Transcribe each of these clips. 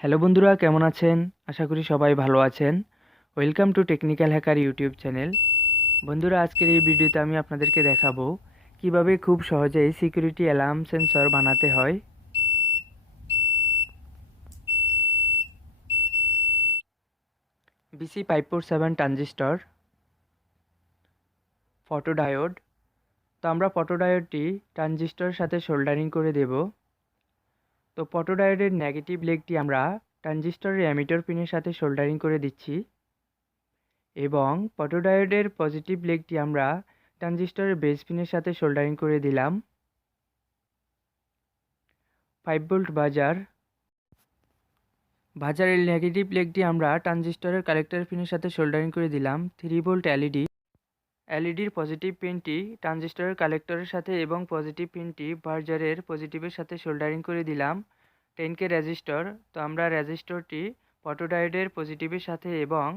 Hello বন্ধুরা, কেমন আছেন? আশা করি সবাই ভালো আছেন। Welcome to technical hacker YouTube channel. বন্ধুরা, আজকের এই ভিডিওতে আমি আপনাদেরকে দেখাবো কিভাবে খুব সহজেই সিকিউরিটি অ্যালার্ম সেন্সর বানাতে হয়। BC547 transistor, photodiode. তো আমরা ফটোডায়োডটি ট্রানজিস্টরের সাথে সোল্ডারিং করে দেব। তো ফটোডায়োডের নেগেটিভ লেগটি আমরা ট্রানজিস্টরের অ্যামিটার পিনের সাথে সোল্ডারিং করে দিচ্ছি এবং ফটোডায়োডের পজিটিভ লেগটি আমরা ট্রানজিস্টরের বেস পিনের সাথে সোল্ডারিং করে দিলাম। 5 ভোল্ট বাজারের নেগেটিভ লেগটি আমরা ট্রানজিস্টরের কালেক্টর পিনের সাথে সোল্ডারিং করে দিলাম। 3 ভোল্ট এলইডির পজিটিভ পিনটি ট্রানজিস্টরের কালেক্টরের সাথে এবং পজিটিভ পিনটি বাজারের পজিটিভের সাথে সোল্ডারিং করে দিলাম। 10K resistor. তো আমরা রেজিস্টরটি ফটোডায়োডের পজিটিভের সাথে এবং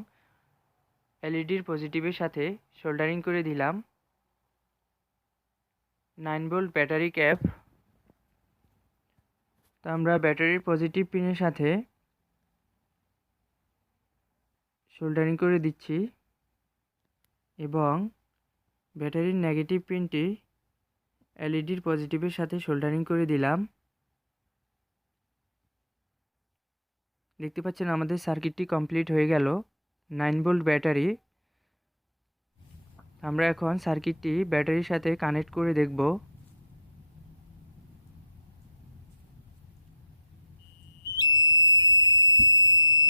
এলইডির পজিটিভের সাথে সোল্ডারিং করে দিলাম। 9 ভোল্ট ব্যাটারি ক্যাপ। তো আমরা ব্যাটারির পজিটিভ পিনের সাথে সোল্ডারিং করে দিচ্ছি এবং ব্যাটারির নেগেটিভ পিনটি এলইডির পজিটিভের সাথে সোল্ডারিং করে দিলাম। দেখতে পাচ্ছেন আমাদের সার্কিটটি কমপ্লিট হয়ে গেল। 9 ভোল্ট ব্যাটারি। আমরা এখন সার্কিটটি ব্যাটারির সাথে কানেক্ট করে দেখব।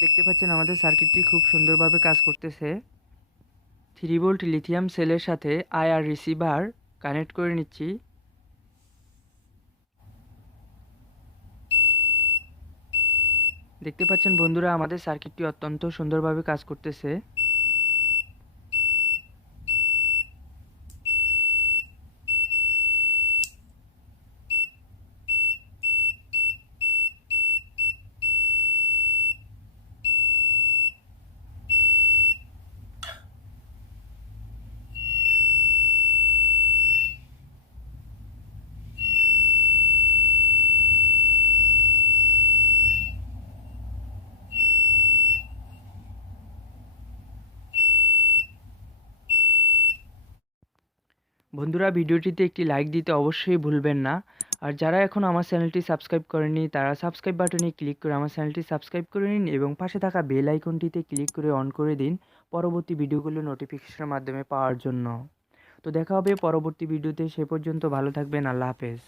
দেখতে পাচ্ছেন আমাদের সার্কিটটি খুব সুন্দরভাবে কাজ করতেছে। 3 ভোল্ট লিথিয়াম সেলের সাথে আইআর রিসিভার কানেক্ট করে নিচ্ছি। দেখতে পাচ্ছেন বন্ধুরা, আমাদের সার্কিটটি অত্যন্ত সুন্দরভাবে কাজ করতেছে। বন্ধুরা, ভিডিওটিতে একটি লাইক দিতে অবশ্যই ভুলবেন না। আর যারা এখন আমার চ্যানেলটি সাবস্ক্রাইব করেনি তারা সাবস্ক্রাইব বাটনে ক্লিক করে আমার চ্যানেলটি সাবস্ক্রাইব করে নিন এবং পাশে থাকা বেল আইকনটিতে ক্লিক করে অন করে দিন পরবর্তী ভিডিওগুলো নোটিফিকেশনের মাধ্যমে পাওয়ার জন্য। তো দেখা হবে পরবর্তী ভিডিওতে। সে পর্যন্ত ভালো থাকবেন। আল্লাহ হাফেজ।